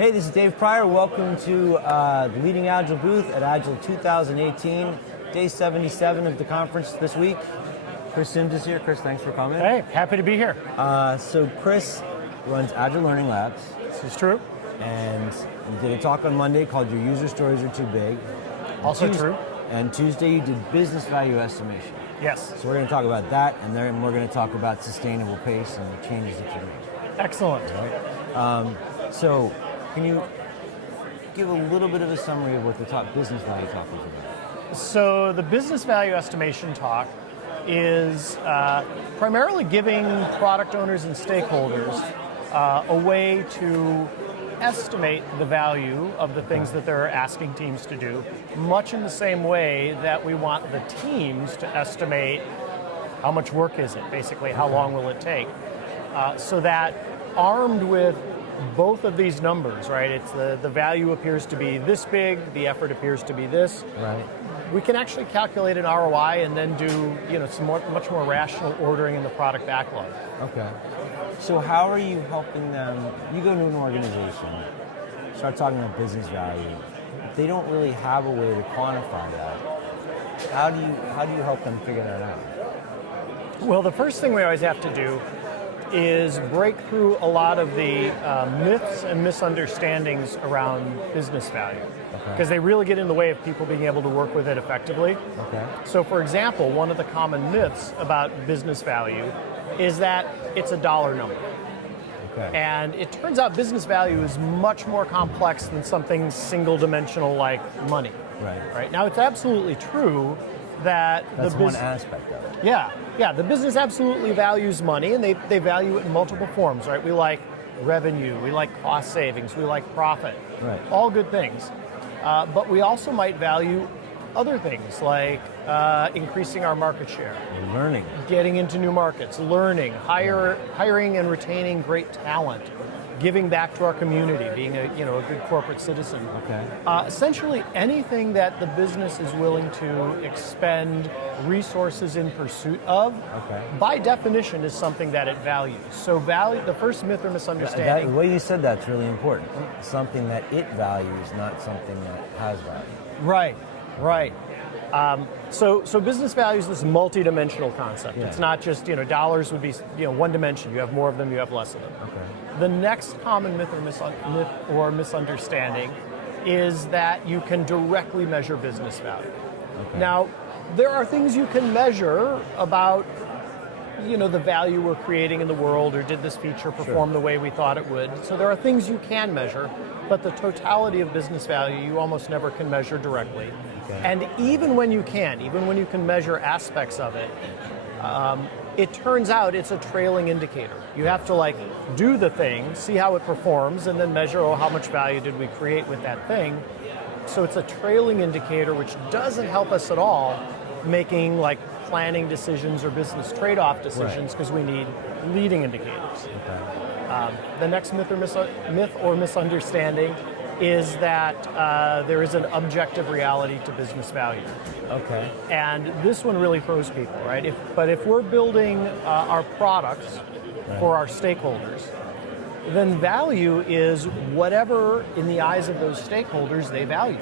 Hey, this is Dave Pryor. Welcome to the Leading Agile booth at Agile 2018, day 77 of the conference this week. Chris Sims is here. Chris, thanks for coming. Hey, happy to be here. So Chris runs Agile Learning Labs. This is true. And you did a talk on Monday called Your User Stories Are Too Big. Also true. And Tuesday you did business value estimation. Yes. So we're going to talk about that, and then we're going to talk about sustainable pace and the changes that you made. Excellent. Right? So can you give a little bit of a summary of what the top business value talk was about? So the business value estimation talk is primarily giving product owners and stakeholders a way to estimate the value of the things that they're asking teams to do, much in the same way that we want the teams to estimate how much work is it, basically how long will it take, so that armed with both of these numbers, right, it's the value appears to be this big, the effort appears to be this, right. We can actually calculate an ROI and then do some much more rational ordering in the product backlog. Okay. So how are you helping them? You go to an organization, start talking about business value. They don't really have a way to quantify that. How do you help them figure that out? Well, the first thing we always have to do is break through a lot of the myths and misunderstandings around business value. Because they really get in the way of people being able to work with it effectively. Okay. So for example, one of the common myths about business value is that it's a dollar number. Okay. And it turns out business value is much more complex than something single dimensional like money. Right. Now it's absolutely true that that's one aspect of it. Yeah, the business absolutely values money, and they value it in multiple forms, right? We like revenue, we like cost savings, we like profit. Right. All good things. But we also might value other things like increasing our market share. Learning. Getting into new markets, learning, hiring and retaining great talent, giving back to our community, being a good corporate citizen. Okay. Essentially anything that the business is willing to expend resources in pursuit of, by definition, is something that it values. So the first myth or misunderstanding. The way you said that's really important. Something that it values, not something that has value. Right. So business value is this multi-dimensional concept. Yeah. It's not just, dollars would be, one dimension. You have more of them, you have less of them. Okay. The next common myth or misunderstanding is that you can directly measure business value. Okay. Now, there are things you can measure about, the value we're creating in the world, or did this feature perform the way we thought it would. So there are things you can measure, but the totality of business value you almost never can measure directly. Okay. And even when you can measure aspects of it, it turns out it's a trailing indicator. You have to do the thing, see how it performs, and then measure, how much value did we create with that thing. So it's a trailing indicator, which doesn't help us at all making planning decisions or business trade-off decisions, because we need leading indicators. Okay. The next myth or misunderstanding is that there is an objective reality to business value. Okay. And this one really throws people, right? But if we're building our products for our stakeholders, then value is whatever in the eyes of those stakeholders they value.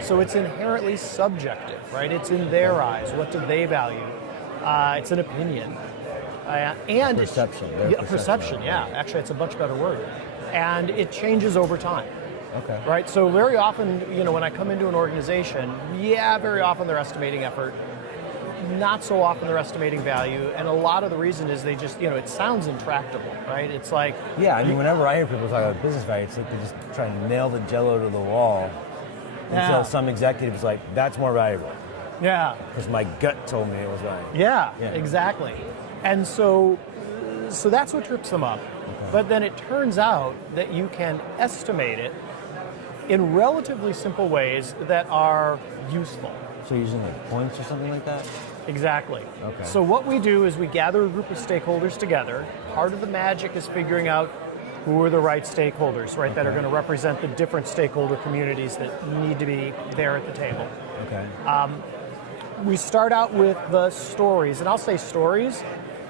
So it's inherently subjective, right? It's in their eyes. What do they value? It's an opinion. And perception. Perception, yeah. Actually, it's a much better word. And it changes over time. Okay. Right? So very often, when I come into an organization, very often they're estimating effort. Not so often they're estimating value. And a lot of the reason is they just, it sounds intractable, right? It's like... Yeah, whenever I hear people talk about business value, it's like they're just trying to nail the jello to the wall. Until some executive is like, that's more valuable. Yeah. Because my gut told me it was right. Yeah, exactly. And so that's what trips them up. Okay. But then it turns out that you can estimate it in relatively simple ways that are useful. So using points or something like that? Exactly. Okay. So what we do is we gather a group of stakeholders together. Part of the magic is figuring out who are the right stakeholders, right, that are going to represent the different stakeholder communities that need to be there at the table. Okay. We start out with the stories, and I'll say stories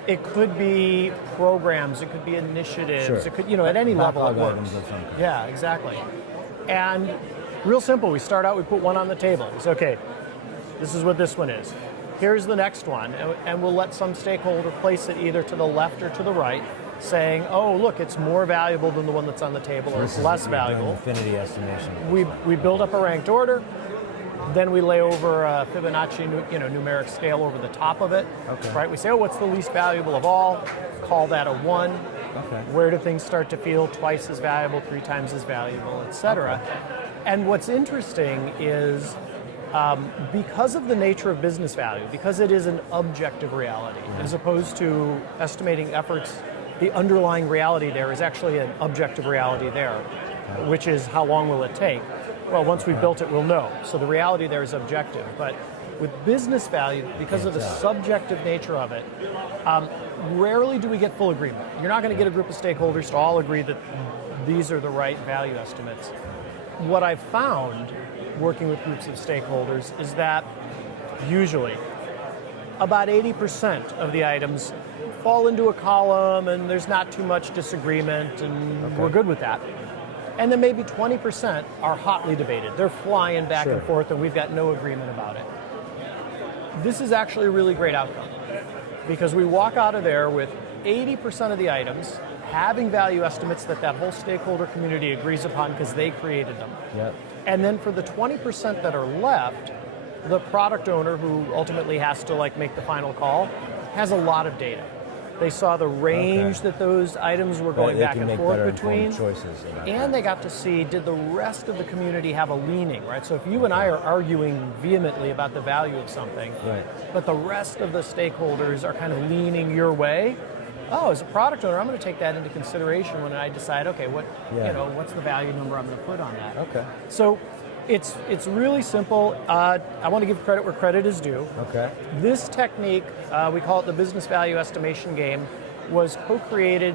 It could be programs, it could be initiatives, Sure. it could, at any level it Backlog works. items of some kind. Yeah, exactly. And real simple, we start out, we put one on the table. It's okay, this is what this one is. Here's the next one, and we'll let some stakeholder place it either to the left or to the right, saying, oh, look, it's more valuable than the one that's on the table, or it's less valuable. Infinity estimation. We build up a ranked order, then we lay over a Fibonacci numeric scale over the top of it. Okay. Right? We say, oh, what's the least valuable of all? Call that a 1. Okay. Where do things start to feel twice as valuable, 3 times as valuable, etc. Okay. And what's interesting is because of the nature of business value, because it is an objective reality, as opposed to estimating efforts, the underlying reality there is actually an objective reality there, which is how long will it take? Well, once we've built it, we'll know. So the reality there is objective. But with business value, because of the subjective nature of it, rarely do we get full agreement. You're not going to get a group of stakeholders to all agree that these are the right value estimates. What I've found working with groups of stakeholders is that usually about 80% of the items fall into a column and there's not too much disagreement and we're good with that. And then maybe 20% are hotly debated. They're flying back and forth and we've got no agreement about it. This is actually a really great outcome because we walk out of there with 80% of the items having value estimates that whole stakeholder community agrees upon because they created them. Yep. And then for the 20% that are left, the product owner who ultimately has to make the final call has a lot of data. They saw the range that those items were going back and forth between, choices and they got to see, did the rest of the community have a leaning, right? So if you and I are arguing vehemently about the value of something, but the rest of the stakeholders are kind of leaning your way, as a product owner, I'm going to take that into consideration when I decide, okay, what's the value number I'm going to put on that? Okay. So it's really simple. I want to give credit where credit is due. Okay. This technique, we call it the business value estimation game, was co-created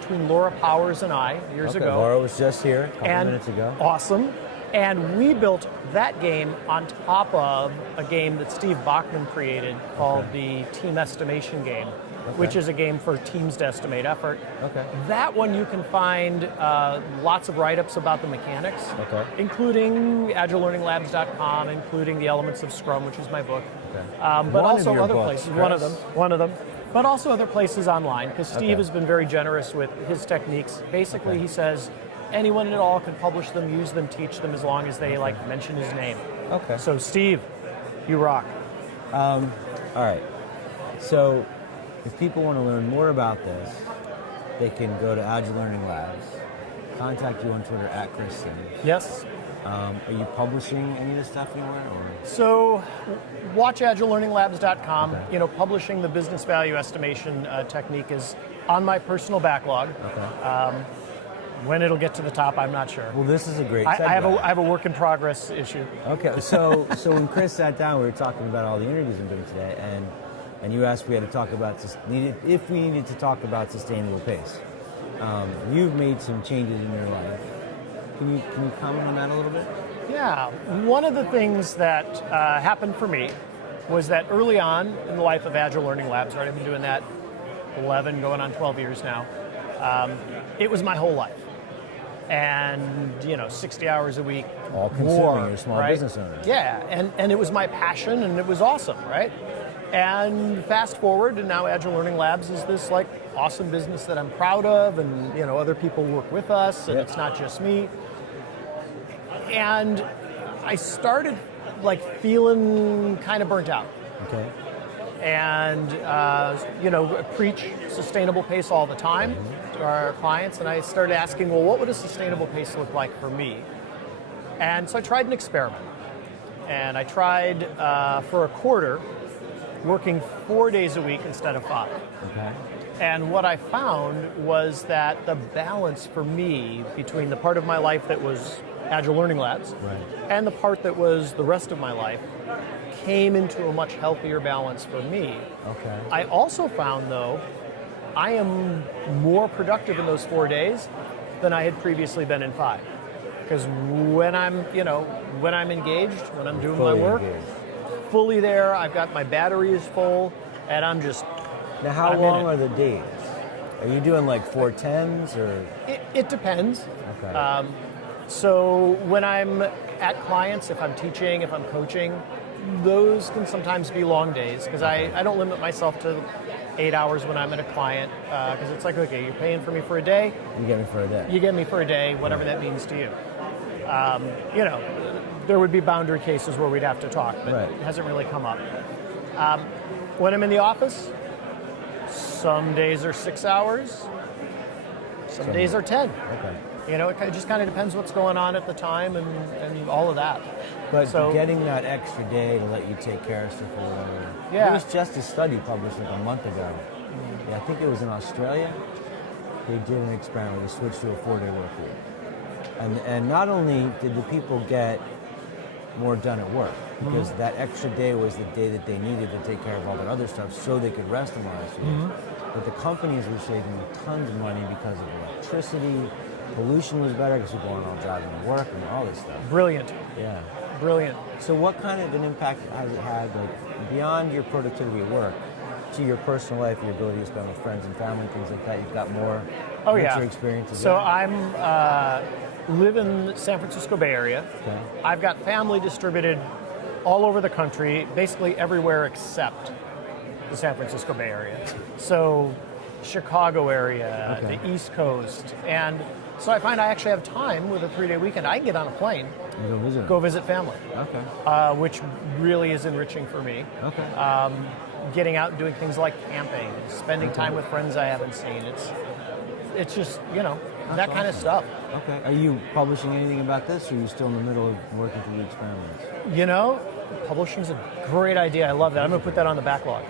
between Laura Powers and I years ago. Laura was just here a couple minutes ago. Awesome. And we built that game on top of a game that Steve Bachman created called the Team Estimation Game, which is a game for teams to estimate effort. Okay. That one you can find lots of write-ups about the mechanics, including AgileLearningLabs.com, including the elements of Scrum, which is my book, but also other places. One of them. But also other places online, because Steve has been very generous with his techniques. Basically, he says anyone at all can publish them, use them, teach them, as long as they mention his name. Okay. So Steve, you rock. All right. So if people want to learn more about this, they can go to Agile Learning Labs, contact you on Twitter @Kristen. Yes. Are you publishing any of this stuff anywhere? So watch AgileLearningLabs.com. Publishing the business value estimation technique is on my personal backlog. Okay. When it'll get to the top, I'm not sure. Well, this is a great segue. I have a work in progress issue. Okay, so when Chris sat down, we were talking about all the interviews I'm doing today, and you asked if we had to talk about if we needed to talk about sustainable pace. You've made some changes in your life. Can you comment on that a little bit? Yeah, one of the things that happened for me was that early on in the life of Agile Learning Labs, right, I've been doing that 11, going on 12 years now. It was my whole life. And 60 hours a week. All consuming, you're a small business owner. Yeah, and it was my passion, and it was awesome, right? And fast forward, and now Agile Learning Labs is this awesome business that I'm proud of, and other people work with us, and it's not just me. And I started feeling kind of burnt out. Okay. And preach sustainable pace all the time to our clients, and I started asking, well, what would a sustainable pace look like for me? And so I tried an experiment, and I tried for a quarter working 4 days a week instead of 5. Okay. And what I found was that the balance for me between the part of my life that was Agile Learning Labs and the part that was the rest of my life came into a much healthier balance for me. Okay. I also found, though, I am more productive in those 4 days than I had previously been in 5. Because when I'm engaged, when I'm doing my work, fully there, I've got my battery is full, and I'm just Now, how I'm in long it. are the days? Are you doing like 410s or? It depends. Okay. So when I'm at clients, if I'm teaching, if I'm coaching, those can sometimes be long days because I don't limit myself to 8 hours when I'm at a client because it's like, okay, you're paying for me for a day. You get me for a day. You get me for a day, whatever that means to you. You know, there would be boundary cases where we'd have to talk, but Right. it hasn't really come up. When I'm in the office, some days are 6 hours, some days are 10. Okay. You know, it just kind of depends what's going on at the time and all of that. But So- getting that extra day to let you take care of stuff or whatever. Yeah. There was just a study published like a month ago. Yeah, I think it was in Australia. They did an experiment. They switched to a 4-day work week. And not only did the people get more done at work, because that extra day was the day that they needed to take care of all that other stuff so they could rest in the last week. But the companies were saving tons of money because of electricity, pollution was better because people weren't all driving to work and all this stuff. Brilliant, Yeah. brilliant. So what kind of an impact has it had, like, beyond your productivity at work, to your personal life, your ability to spend with friends and family, things like that? You've got more richer experiences. So there? I'm live in the San Francisco Bay Area. Okay. I've got family distributed all over the country, basically everywhere except the San Francisco Bay Area. So Chicago area, Okay. the East Coast, and so I find I actually have time with a 3-day weekend. I can get on a plane, You go visit. go visit family, Okay. which really is enriching for me. Okay. Getting out and doing things like camping, spending time with friends I haven't seen. It's just, you know, that kind of stuff. Okay. Are you publishing anything about this, or are you still in the middle of working through the experiments? You know, publishing's a great idea. I love that. I'm going to put that on the backlog.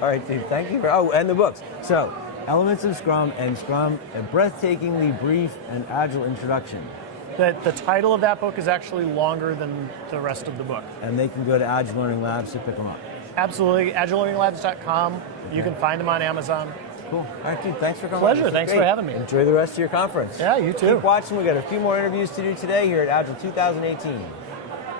All right, Steve. Thank you. And the books. So, Elements of Scrum and Scrum, a breathtakingly brief and agile introduction. The title of that book is actually longer than the rest of the book. And they can go to Agile Learning Labs to pick them up. Absolutely. Agile2018.com. You can find them on Amazon. Cool. All right, dude. Thanks for coming. Pleasure. This was Thanks for great. having me. Enjoy the rest of your conference. Yeah, you too. Keep watching. We got a few more interviews to do today here at Agile 2018.